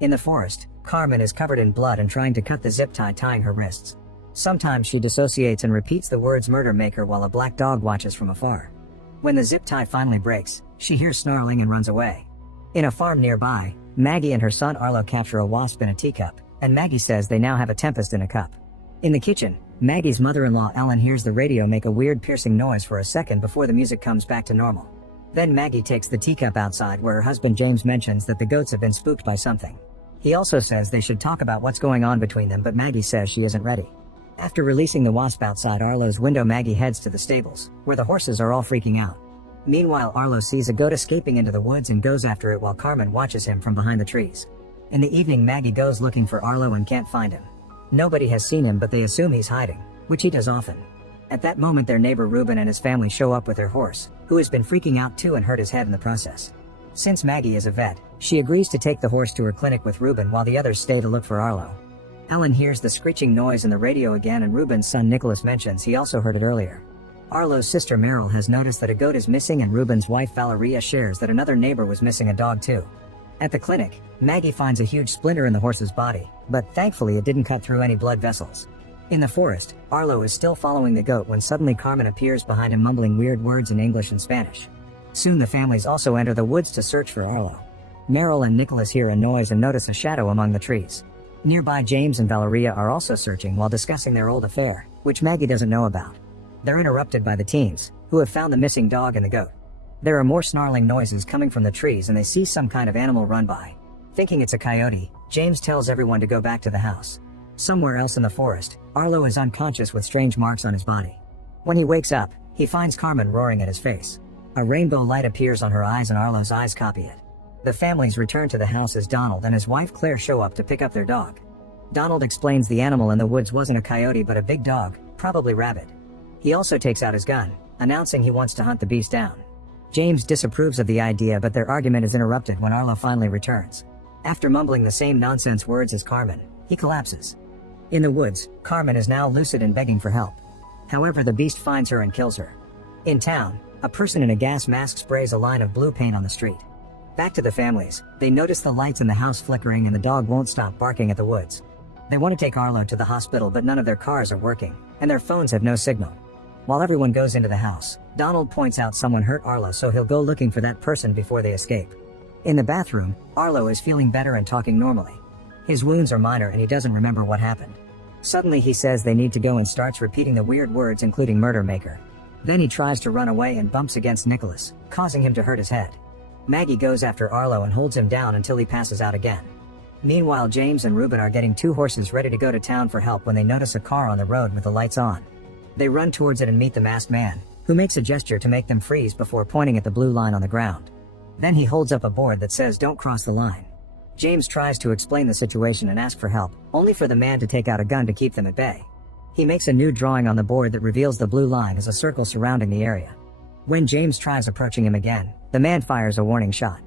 In the forest, Carmen is covered in blood and trying to cut the zip tie tying her wrists. Sometimes she dissociates and repeats the words murder maker while a black dog watches from afar. When the zip tie finally breaks, she hears snarling and runs away. In a farm nearby, Maggie and her son Arlo capture a wasp in a teacup, and Maggie says they now have a tempest in a cup. In the kitchen, Maggie's mother-in-law Ellen hears the radio make a weird piercing noise for a second before the music comes back to normal. Then Maggie takes the teacup outside where her husband James mentions that the goats have been spooked by something. He also says they should talk about what's going on between them, but Maggie says she isn't ready. After releasing the wasp outside Arlo's window, Maggie heads to the stables, where the horses are all freaking out. Meanwhile, Arlo sees a goat escaping into the woods and goes after it while Carmen watches him from behind the trees. In the evening, Maggie goes looking for Arlo and can't find him. Nobody has seen him, but they assume he's hiding, which he does often. At that moment, their neighbor Reuben and his family show up with their horse, who has been freaking out too and hurt his head in the process. Since Maggie is a vet, she agrees to take the horse to her clinic with Reuben while the others stay to look for Arlo. Ellen hears the screeching noise in the radio again, and Reuben's son Nicholas mentions he also heard it earlier. Arlo's sister Meryl has noticed that a goat is missing, and Reuben's wife Valeria shares that another neighbor was missing a dog too. At the clinic, Maggie finds a huge splinter in the horse's body, but thankfully it didn't cut through any blood vessels. In the forest, Arlo is still following the goat when suddenly Carmen appears behind him mumbling weird words in English and Spanish. Soon the families also enter the woods to search for Arlo. Meryl and Nicholas hear a noise and notice a shadow among the trees. Nearby, James and Valeria are also searching while discussing their old affair, which Maggie doesn't know about. They're interrupted by the teens, who have found the missing dog and the goat. There are more snarling noises coming from the trees and they see some kind of animal run by. Thinking it's a coyote, James tells everyone to go back to the house. Somewhere else in the forest, Arlo is unconscious with strange marks on his body. When he wakes up, he finds Carmen roaring at his face. A rainbow light appears on her eyes and Arlo's eyes copy it. The families return to the house as Donald and his wife Claire show up to pick up their dog. Donald explains the animal in the woods wasn't a coyote but a big dog, probably rabid. He also takes out his gun, announcing he wants to hunt the beast down. James disapproves of the idea, but their argument is interrupted when Arlo finally returns. After mumbling the same nonsense words as Carmen, he collapses. In the woods, Carmen is now lucid and begging for help. However, the beast finds her and kills her. In town, a person in a gas mask sprays a line of blue paint on the street. Back to the families, they notice the lights in the house flickering and the dog won't stop barking at the woods. They want to take Arlo to the hospital, but none of their cars are working, and their phones have no signal. While everyone goes into the house, Donald points out someone hurt Arlo, so he'll go looking for that person before they escape. In the bathroom, Arlo is feeling better and talking normally. His wounds are minor and he doesn't remember what happened. Suddenly he says they need to go and starts repeating the weird words including murder maker. Then he tries to run away and bumps against Nicholas, causing him to hurt his head. Maggie goes after Arlo and holds him down until he passes out again. Meanwhile, James and Reuben are getting two horses ready to go to town for help when they notice a car on the road with the lights on. They run towards it and meet the masked man, who makes a gesture to make them freeze before pointing at the blue line on the ground. Then he holds up a board that says "Don't cross the line." James tries to explain the situation and ask for help, only for the man to take out a gun to keep them at bay. He makes a new drawing on the board that reveals the blue line as a circle surrounding the area. When James tries approaching him again, the man fires a warning shot.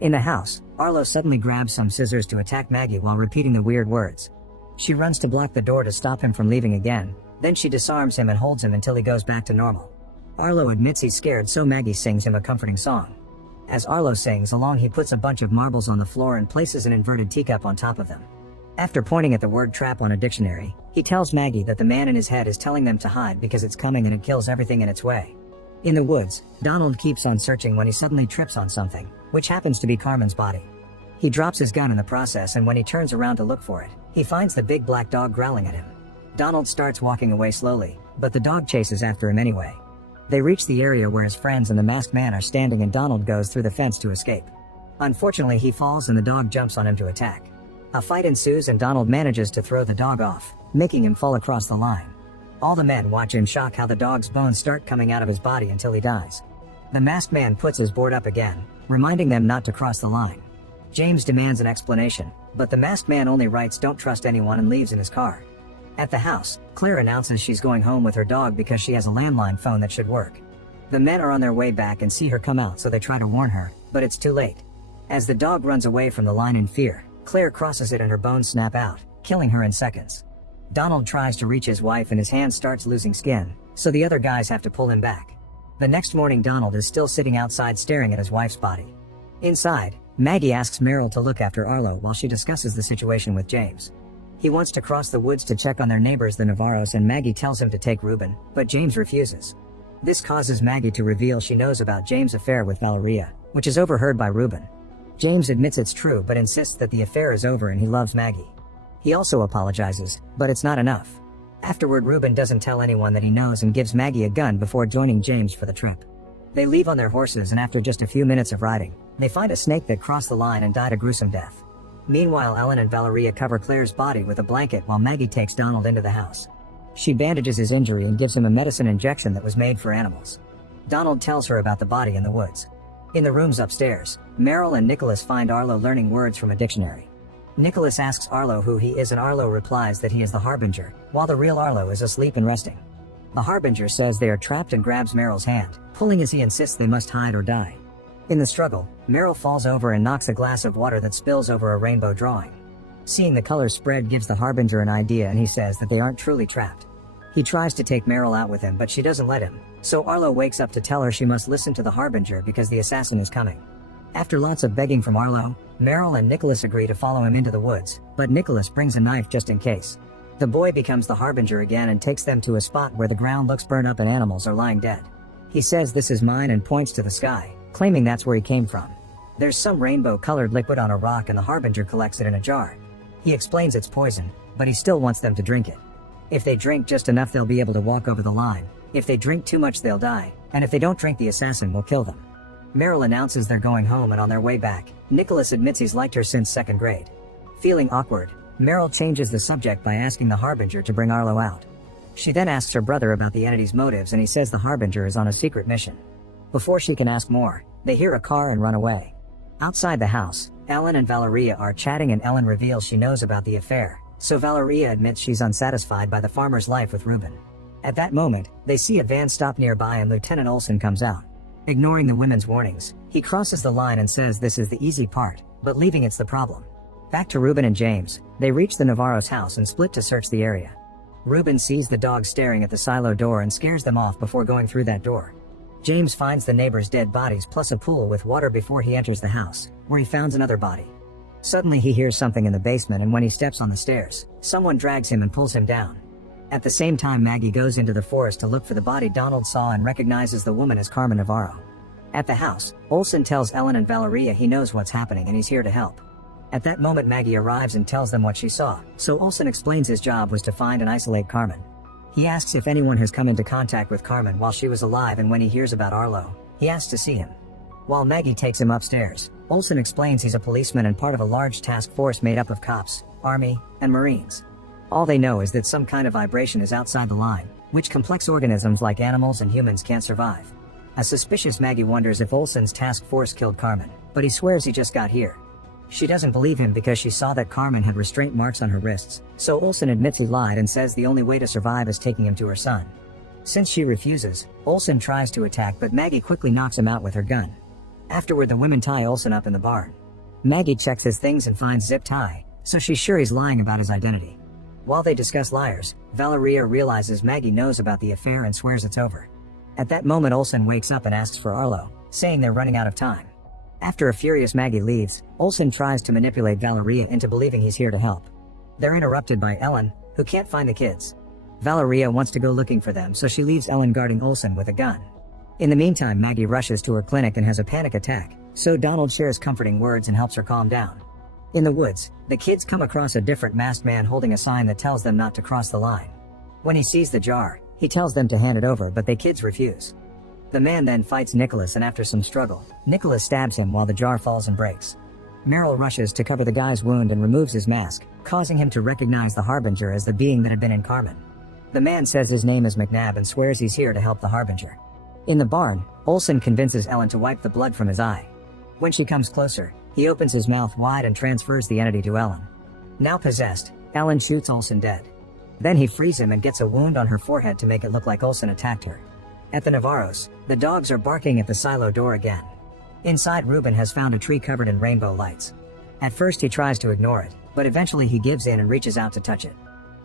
In the house, Arlo suddenly grabs some scissors to attack Maggie while repeating the weird words. She runs to block the door to stop him from leaving again, then she disarms him and holds him until he goes back to normal. Arlo admits he's scared, so Maggie sings him a comforting song. As Arlo sings along, he puts a bunch of marbles on the floor and places an inverted teacup on top of them. After pointing at the word trap on a dictionary, he tells Maggie that the man in his head is telling them to hide because it's coming and it kills everything in its way. In the woods, Donald keeps on searching when he suddenly trips on something, which happens to be Carmen's body. He drops his gun in the process, and when he turns around to look for it, he finds the big black dog growling at him. Donald starts walking away slowly, but the dog chases after him anyway. They reach the area where his friends and the masked man are standing, and Donald goes through the fence to escape. Unfortunately, he falls and the dog jumps on him to attack. A fight ensues and Donald manages to throw the dog off, making him fall across the line. All the men watch in shock how the dog's bones start coming out of his body until he dies. The masked man puts his board up again, reminding them not to cross the line. James demands an explanation, but the masked man only writes "Don't trust anyone" and leaves in his car. At the house, Claire announces she's going home with her dog because she has a landline phone that should work. The men are on their way back and see her come out, so they try to warn her, but it's too late. As the dog runs away from the line in fear, Claire crosses it and her bones snap out, killing her in seconds. Donald tries to reach his wife and his hand starts losing skin, so the other guys have to pull him back. The next morning, Donald is still sitting outside staring at his wife's body. Inside, Maggie asks Meryl to look after Arlo while she discusses the situation with James. He wants to cross the woods to check on their neighbors the Navarros, and Maggie tells him to take Ruben, but James refuses. This causes Maggie to reveal she knows about James' affair with Valeria, which is overheard by Ruben. James admits it's true but insists that the affair is over and he loves Maggie. He also apologizes, but it's not enough. Afterward, Ruben doesn't tell anyone that he knows and gives Maggie a gun before joining James for the trip. They leave on their horses, and after just a few minutes of riding, they find a snake that crossed the line and died a gruesome death. Meanwhile, Ellen and Valeria cover Claire's body with a blanket while Maggie takes Donald into the house. She bandages his injury and gives him a medicine injection that was made for animals. Donald tells her about the body in the woods. In the rooms upstairs, Meryl and Nicholas find Arlo learning words from a dictionary. Nicholas asks Arlo who he is, and Arlo replies that he is the Harbinger, while the real Arlo is asleep and resting. The Harbinger says they are trapped and grabs Meryl's hand, pulling as he insists they must hide or die. In the struggle, Meryl falls over and knocks a glass of water that spills over a rainbow drawing. Seeing the colors spread gives the Harbinger an idea, and he says that they aren't truly trapped. He tries to take Meryl out with him, but she doesn't let him, so Arlo wakes up to tell her she must listen to the Harbinger because the assassin is coming. After lots of begging from Arlo, Meryl and Nicholas agree to follow him into the woods, but Nicholas brings a knife just in case. The boy becomes the Harbinger again and takes them to a spot where the ground looks burned up and animals are lying dead. He says this is mine and points to the sky, claiming that's where he came from. There's some rainbow-colored liquid on a rock and the Harbinger collects it in a jar. He explains it's poison, but he still wants them to drink it. If they drink just enough, they'll be able to walk over the line. If they drink too much, they'll die, and if they don't drink, the assassin will kill them. Meryl announces they're going home, and on their way back, Nicholas admits he's liked her since second grade. Feeling awkward, Meryl changes the subject by asking the Harbinger to bring Arlo out. She then asks her brother about the entity's motives, and he says the Harbinger is on a secret mission. Before she can ask more, they hear a car and run away. Outside the house, Ellen and Valeria are chatting, and Ellen reveals she knows about the affair, so Valeria admits she's unsatisfied by the farmer's life with Ruben. At that moment, they see a van stop nearby and Lieutenant Olson comes out. Ignoring the women's warnings, he crosses the line and says this is the easy part, but leaving it's the problem. Back to Ruben and James, they reach the Navarro's house and split to search the area. Ruben sees the dog staring at the silo door and scares them off before going through that door. James finds the neighbors' dead bodies plus a pool with water before he enters the house, where he finds another body. Suddenly he hears something in the basement, and when he steps on the stairs, someone drags him and pulls him down. At the same time, Maggie goes into the forest to look for the body Donald saw and recognizes the woman as Carmen Navarro. At the house, Olson tells Ellen and Valeria he knows what's happening and he's here to help. At that moment, Maggie arrives and tells them what she saw, so Olson explains his job was to find and isolate Carmen. He asks if anyone has come into contact with Carmen while she was alive, and when he hears about Arlo, he asks to see him. While Maggie takes him upstairs, Olson explains he's a policeman and part of a large task force made up of cops, army, and marines. All they know is that some kind of vibration is outside the line, which complex organisms like animals and humans can't survive. A suspicious Maggie wonders if Olson's task force killed Carmen, but he swears he just got here. She doesn't believe him because she saw that Carmen had restraint marks on her wrists, so Olson admits he lied and says the only way to survive is taking him to her son. Since she refuses, Olson tries to attack, but Maggie quickly knocks him out with her gun. Afterward, the women tie Olson up in the barn. Maggie checks his things and finds zip tie, so she's sure he's lying about his identity. While they discuss liars, Valeria realizes Maggie knows about the affair and swears it's over. At that moment, Olson wakes up and asks for Arlo, saying they're running out of time. After a furious Maggie leaves, Olson tries to manipulate Valeria into believing he's here to help. They're interrupted by Ellen, who can't find the kids. Valeria wants to go looking for them, so she leaves Ellen guarding Olson with a gun. In the meantime, Maggie rushes to her clinic and has a panic attack, so Donald shares comforting words and helps her calm down. In the woods, the kids come across a different masked man holding a sign that tells them not to cross the line. When he sees the jar, he tells them to hand it over, but the kids refuse. The man then fights Nicholas, and after some struggle, Nicholas stabs him while the jar falls and breaks. Meryl rushes to cover the guy's wound and removes his mask, causing him to recognize the Harbinger as the being that had been in Carmen. The man says his name is McNabb and swears he's here to help the Harbinger. In the barn, Olson convinces Ellen to wipe the blood from his eye. When she comes closer, he opens his mouth wide and transfers the entity to Ellen. Now possessed, Ellen shoots Olson dead. Then he frees him and gets a wound on her forehead to make it look like Olson attacked her. At the Navarros, the dogs are barking at the silo door again. Inside, Ruben has found a tree covered in rainbow lights. At first he tries to ignore it, but eventually he gives in and reaches out to touch it.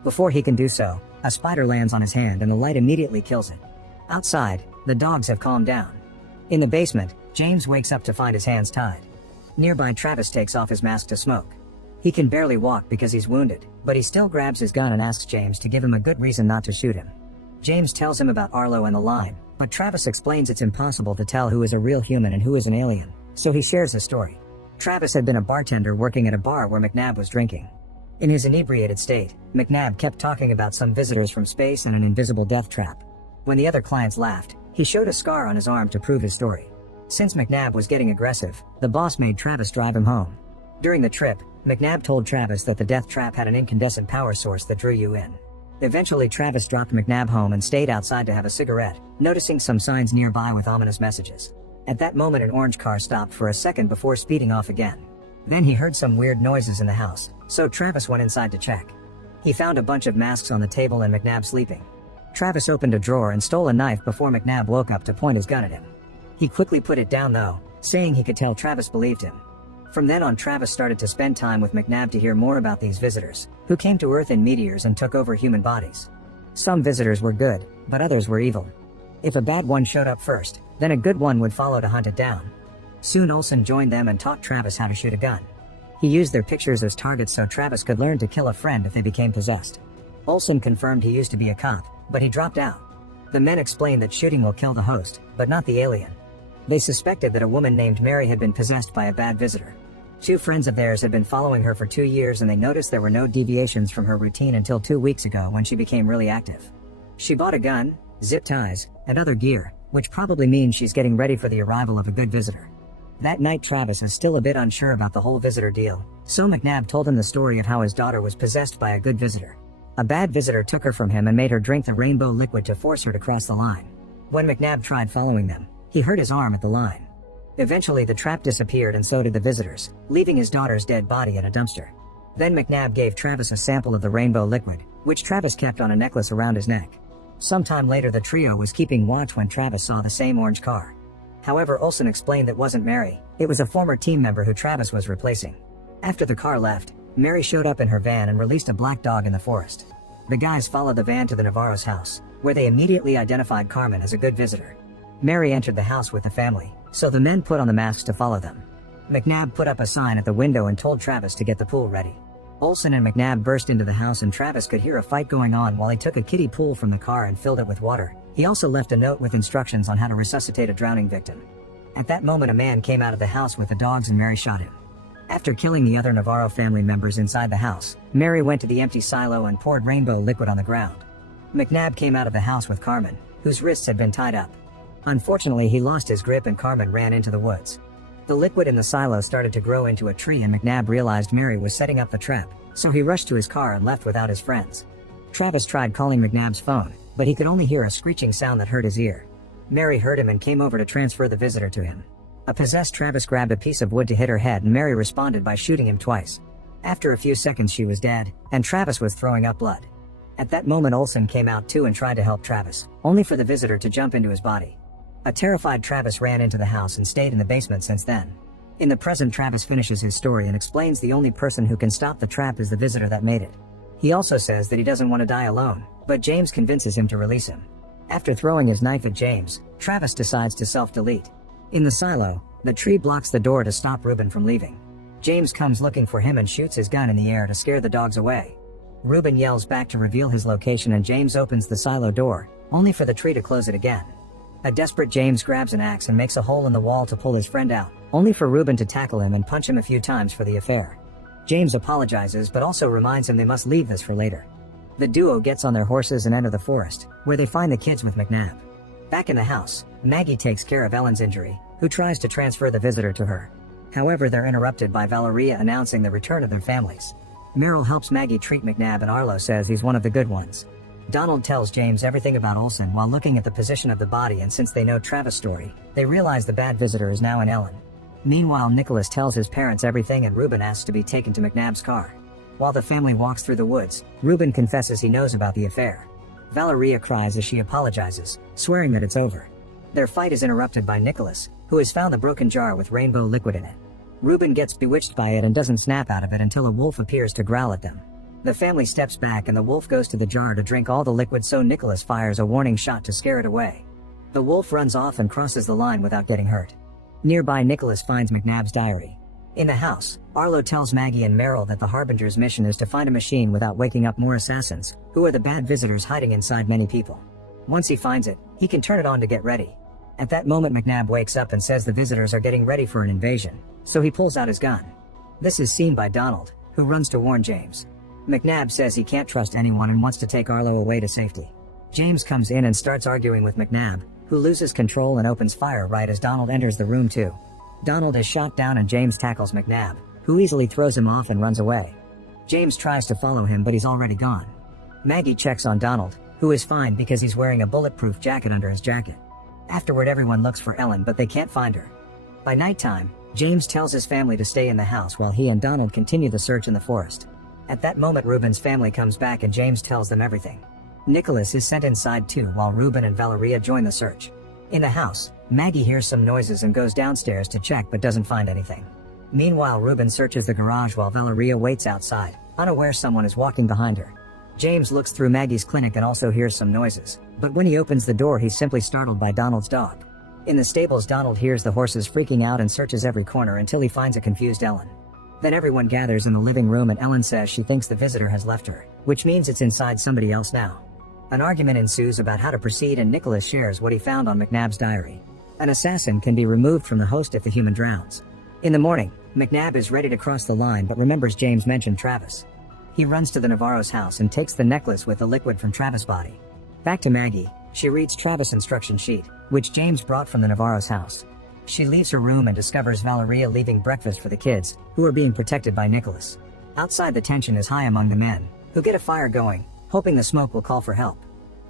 Before he can do so, a spider lands on his hand and the light immediately kills it. Outside, the dogs have calmed down. In the basement, James wakes up to find his hands tied. Nearby, Travis takes off his mask to smoke. He can barely walk because he's wounded, but he still grabs his gun and asks James to give him a good reason not to shoot him. James tells him about Arlo and the line, but Travis explains it's impossible to tell who is a real human and who is an alien, so he shares his story. Travis had been a bartender working at a bar where McNabb was drinking. In his inebriated state, McNabb kept talking about some visitors from space and an invisible death trap. When the other clients laughed, he showed a scar on his arm to prove his story. Since McNabb was getting aggressive, the boss made Travis drive him home. During the trip, McNabb told Travis that the death trap had an incandescent power source that drew you in. Eventually, Travis dropped McNabb home and stayed outside to have a cigarette, noticing some signs nearby with ominous messages. At that moment, an orange car stopped for a second before speeding off again. Then he heard some weird noises in the house, so Travis went inside to check. He found a bunch of masks on the table and McNabb sleeping. Travis opened a drawer and stole a knife before McNabb woke up to point his gun at him. He quickly put it down though, saying he could tell Travis believed him. From then on, Travis started to spend time with McNabb to hear more about these visitors, who came to Earth in meteors and took over human bodies. Some visitors were good, but others were evil. If a bad one showed up first, then a good one would follow to hunt it down. Soon Olsen joined them and taught Travis how to shoot a gun. He used their pictures as targets so Travis could learn to kill a friend if they became possessed. Olsen confirmed he used to be a cop, but he dropped out. The men explained that shooting will kill the host, but not the alien. They suspected that a woman named Mary had been possessed by a bad visitor. Two friends of theirs had been following her for 2 years and they noticed there were no deviations from her routine until 2 weeks ago when she became really active. She bought a gun, zip ties, and other gear, which probably means she's getting ready for the arrival of a good visitor. That night, Travis is still a bit unsure about the whole visitor deal, so McNabb told him the story of how his daughter was possessed by a good visitor. A bad visitor took her from him and made her drink the rainbow liquid to force her to cross the line. When McNabb tried following them, he hurt his arm at the line. Eventually, the trap disappeared and so did the visitors, leaving his daughter's dead body in a dumpster. Then McNabb gave Travis a sample of the rainbow liquid, which Travis kept on a necklace around his neck. Sometime later, the trio was keeping watch when Travis saw the same orange car. However, Olsen explained that wasn't Mary, it was a former team member who Travis was replacing. After the car left, Mary showed up in her van and released a black dog in the forest. The guys followed the van to the Navarro's house, where they immediately identified Carmen as a good visitor. Mary entered the house with the family, so the men put on the masks to follow them. McNabb put up a sign at the window and told Travis to get the pool ready. Olsen and McNabb burst into the house and Travis could hear a fight going on while he took a kiddie pool from the car and filled it with water. He also left a note with instructions on how to resuscitate a drowning victim. At that moment, a man came out of the house with the dogs and Mary shot him. After killing the other Navarro family members inside the house, Mary went to the empty silo and poured rainbow liquid on the ground. McNabb came out of the house with Carmen, whose wrists had been tied up. Unfortunately, he lost his grip and Carmen ran into the woods. The liquid in the silo started to grow into a tree and McNabb realized Mary was setting up the trap, so he rushed to his car and left without his friends. Travis tried calling McNabb's phone, but he could only hear a screeching sound that hurt his ear. Mary heard him and came over to transfer the visitor to him. A possessed Travis grabbed a piece of wood to hit her head and Mary responded by shooting him twice. After a few seconds she was dead, and Travis was throwing up blood. At that moment Olsen came out too and tried to help Travis, only for the visitor to jump into his body. A terrified Travis ran into the house and stayed in the basement since then. In the present, Travis finishes his story and explains the only person who can stop the trap is the visitor that made it. He also says that he doesn't want to die alone, but James convinces him to release him. After throwing his knife at James, Travis decides to self-delete. In the silo, the tree blocks the door to stop Ruben from leaving. James comes looking for him and shoots his gun in the air to scare the dogs away. Ruben yells back to reveal his location and James opens the silo door, only for the tree to close it again. A desperate James grabs an axe and makes a hole in the wall to pull his friend out, only for Ruben to tackle him and punch him a few times for the affair. James apologizes but also reminds him they must leave this for later. The duo gets on their horses and enter the forest, where they find the kids with McNabb. Back in the house, Maggie takes care of Ellen's injury, who tries to transfer the visitor to her. However, they're interrupted by Valeria announcing the return of their families. Meryl helps Maggie treat McNabb and Arlo says he's one of the good ones. Donald tells James everything about Olsen while looking at the position of the body, and since they know Travis' story, they realize the bad visitor is now in Ellen. Meanwhile, Nicholas tells his parents everything and Ruben asks to be taken to McNabb's car. While the family walks through the woods, Ruben confesses he knows about the affair. Valeria cries as she apologizes, swearing that it's over. Their fight is interrupted by Nicholas, who has found the broken jar with rainbow liquid in it. Ruben gets bewitched by it and doesn't snap out of it until a wolf appears to growl at them. The family steps back and the wolf goes to the jar to drink all the liquid, so Nicholas fires a warning shot to scare it away. The wolf runs off and crosses the line without getting hurt. Nearby, Nicholas finds McNabb's diary. In the house, Arlo tells Maggie and Meryl that the Harbinger's mission is to find a machine without waking up more assassins, who are the bad visitors hiding inside many people. Once he finds it, he can turn it on to get ready. At that moment McNabb wakes up and says the visitors are getting ready for an invasion, so he pulls out his gun. This is seen by Donald, who runs to warn James. McNabb says he can't trust anyone and wants to take Arlo away to safety. James comes in and starts arguing with McNabb, who loses control and opens fire right as Donald enters the room too. Donald is shot down and James tackles McNabb, who easily throws him off and runs away. James tries to follow him but he's already gone. Maggie checks on Donald, who is fine because he's wearing a bulletproof jacket under his jacket. Afterward everyone looks for Ellen but they can't find her. By nighttime, James tells his family to stay in the house while he and Donald continue the search in the forest. At that moment Ruben's family comes back and James tells them everything. Nicholas is sent inside too while Ruben and Valeria join the search. In the house, Maggie hears some noises and goes downstairs to check but doesn't find anything. Meanwhile Ruben searches the garage while Valeria waits outside, unaware someone is walking behind her. James looks through Maggie's clinic and also hears some noises, but when he opens the door he's simply startled by Donald's dog. In the stables Donald hears the horses freaking out and searches every corner until he finds a confused Ellen. Then everyone gathers in the living room and Ellen says she thinks the visitor has left her, which means it's inside somebody else now. An argument ensues about how to proceed and Nicholas shares what he found on McNabb's diary. An assassin can be removed from the host if the human drowns. In the morning, McNabb is ready to cross the line but remembers James mentioned Travis. He runs to the Navarro's house and takes the necklace with the liquid from Travis' body. Back to Maggie, she reads Travis' instruction sheet, which James brought from the Navarro's house. She leaves her room and discovers Valeria leaving breakfast for the kids, who are being protected by Nicholas. Outside the tension is high among the men, who get a fire going, hoping the smoke will call for help.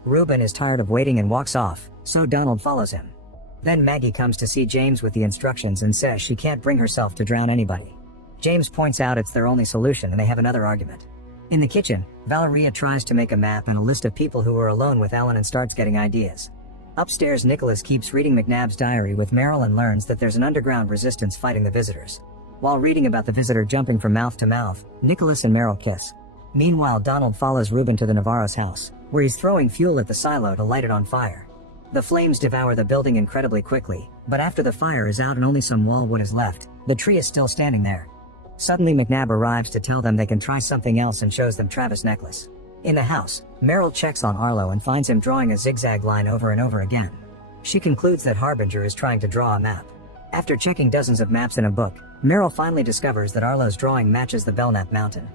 Ruben is tired of waiting and walks off, so Donald follows him. Then Maggie comes to see James with the instructions and says she can't bring herself to drown anybody. James points out it's their only solution and they have another argument. In the kitchen, Valeria tries to make a map and a list of people who are alone with Ellen and starts getting ideas. Upstairs Nicholas keeps reading McNabb's diary with Meryl and learns that there's an underground resistance fighting the visitors. While reading about the visitor jumping from mouth to mouth, Nicholas and Meryl kiss. Meanwhile Donald follows Ruben to the Navarro's house, where he's throwing fuel at the silo to light it on fire. The flames devour the building incredibly quickly, but after the fire is out and only some wall wood is left, the tree is still standing there. Suddenly McNabb arrives to tell them they can try something else and shows them Travis' necklace. In the house, Meryl checks on Arlo and finds him drawing a zigzag line over and over again. She concludes that Harbinger is trying to draw a map. After checking dozens of maps in a book, Meryl finally discovers that Arlo's drawing matches the Belknap mountain.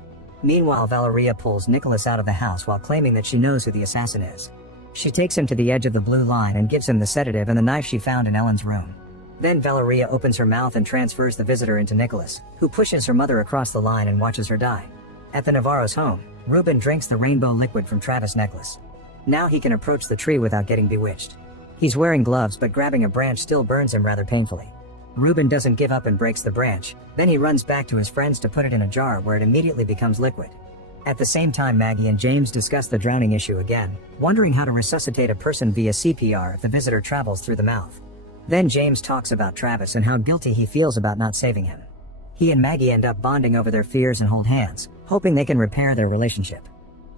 Meanwhile Valeria pulls Nicholas out of the house while claiming that she knows who the assassin is. She takes him to the edge of the blue line and gives him the sedative and the knife she found in Ellen's room. Then Valeria opens her mouth and transfers the visitor into Nicholas, who pushes her mother across the line and watches her die. At the Navarro's home, Ruben drinks the rainbow liquid from Travis' necklace. Now he can approach the tree without getting bewitched. He's wearing gloves but grabbing a branch still burns him rather painfully. Ruben doesn't give up and breaks the branch, then he runs back to his friends to put it in a jar where it immediately becomes liquid. At the same time Maggie and James discuss the drowning issue again, wondering how to resuscitate a person via CPR if the visitor travels through the mouth. Then James talks about Travis and how guilty he feels about not saving him. He and Maggie end up bonding over their fears and hold hands, hoping they can repair their relationship.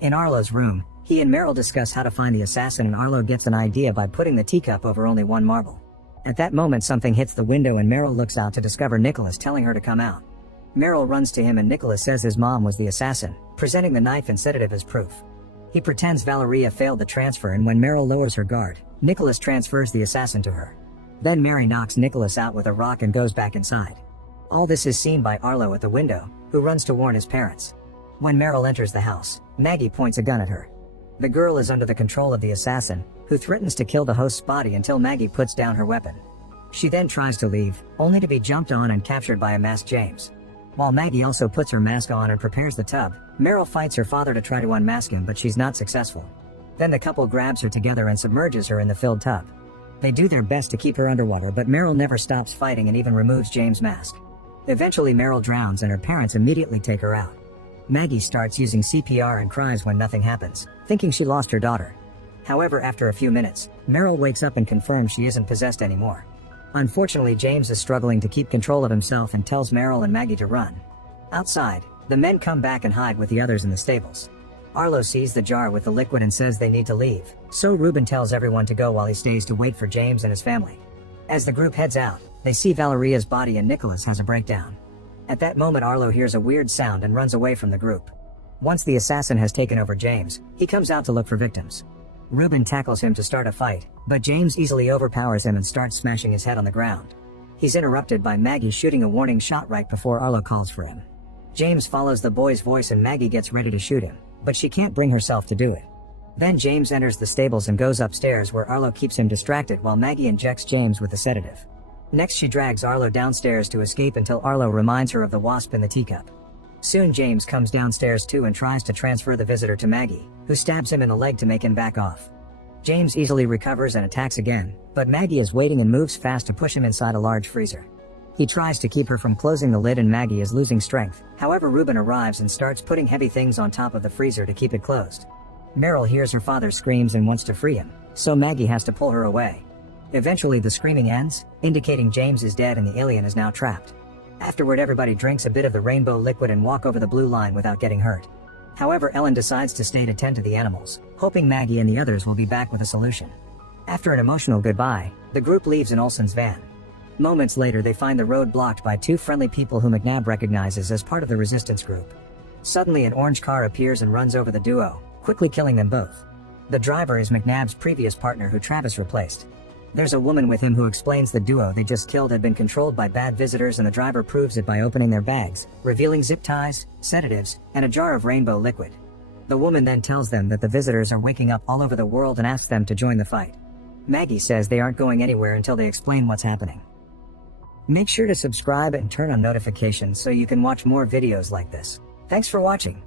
In Arlo's room, he and Meryl discuss how to find the assassin and Arlo gets an idea by putting the teacup over only one marble. At that moment something hits the window and Meryl looks out to discover Nicholas telling her to come out. Meryl runs to him and Nicholas says his mom was the assassin, presenting the knife and sedative as proof. He pretends Valeria failed the transfer and when Meryl lowers her guard, Nicholas transfers the assassin to her. Then Mary knocks Nicholas out with a rock and goes back inside. All this is seen by Arlo at the window, who runs to warn his parents. When Meryl enters the house, Maggie points a gun at her. The girl is under the control of the assassin, who threatens to kill the host's body until Maggie puts down her weapon. She then tries to leave, only to be jumped on and captured by a masked James. While Maggie also puts her mask on and prepares the tub, Meryl fights her father to try to unmask him but she's not successful. Then the couple grabs her together and submerges her in the filled tub. They do their best to keep her underwater but Meryl never stops fighting and even removes James' mask. Eventually Meryl drowns and her parents immediately take her out. Maggie starts using CPR and cries when nothing happens, thinking she lost her daughter. However, after a few minutes, Meryl wakes up and confirms she isn't possessed anymore. Unfortunately, James is struggling to keep control of himself and tells Meryl and Maggie to run. Outside, the men come back and hide with the others in the stables. Arlo sees the jar with the liquid and says they need to leave, so Ruben tells everyone to go while he stays to wait for James and his family. As the group heads out, they see Valeria's body and Nicholas has a breakdown. At that moment Arlo hears a weird sound and runs away from the group. Once the assassin has taken over James, he comes out to look for victims. Ruben tackles him to start a fight, but James easily overpowers him and starts smashing his head on the ground. He's interrupted by Maggie shooting a warning shot right before Arlo calls for him. James follows the boy's voice and Maggie gets ready to shoot him, but she can't bring herself to do it. Then James enters the stables and goes upstairs where Arlo keeps him distracted while Maggie injects James with a sedative. Next she drags Arlo downstairs to escape until Arlo reminds her of the wasp in the teacup. Soon James comes downstairs too and tries to transfer the visitor to Maggie, who stabs him in the leg to make him back off. James easily recovers and attacks again, but Maggie is waiting and moves fast to push him inside a large freezer. He tries to keep her from closing the lid and Maggie is losing strength. However, Ruben arrives and starts putting heavy things on top of the freezer to keep it closed. Meryl hears her father screams and wants to free him, so Maggie has to pull her away. Eventually the screaming ends, indicating James is dead and the alien is now trapped. Afterward everybody drinks a bit of the rainbow liquid and walk over the blue line without getting hurt. However, Ellen decides to stay to tend to the animals, hoping Maggie and the others will be back with a solution. After an emotional goodbye, the group leaves in Olsen's van. Moments later they find the road blocked by two friendly people who McNabb recognizes as part of the resistance group. Suddenly an orange car appears and runs over the duo, quickly killing them both. The driver is McNabb's previous partner who Travis replaced. There's a woman with him who explains the duo they just killed had been controlled by bad visitors and the driver proves it by opening their bags, revealing zip ties, sedatives, and a jar of rainbow liquid. The woman then tells them that the visitors are waking up all over the world and asks them to join the fight. Maggie says they aren't going anywhere until they explain what's happening. Make sure to subscribe and turn on notifications so you can watch more videos like this. Thanks for watching.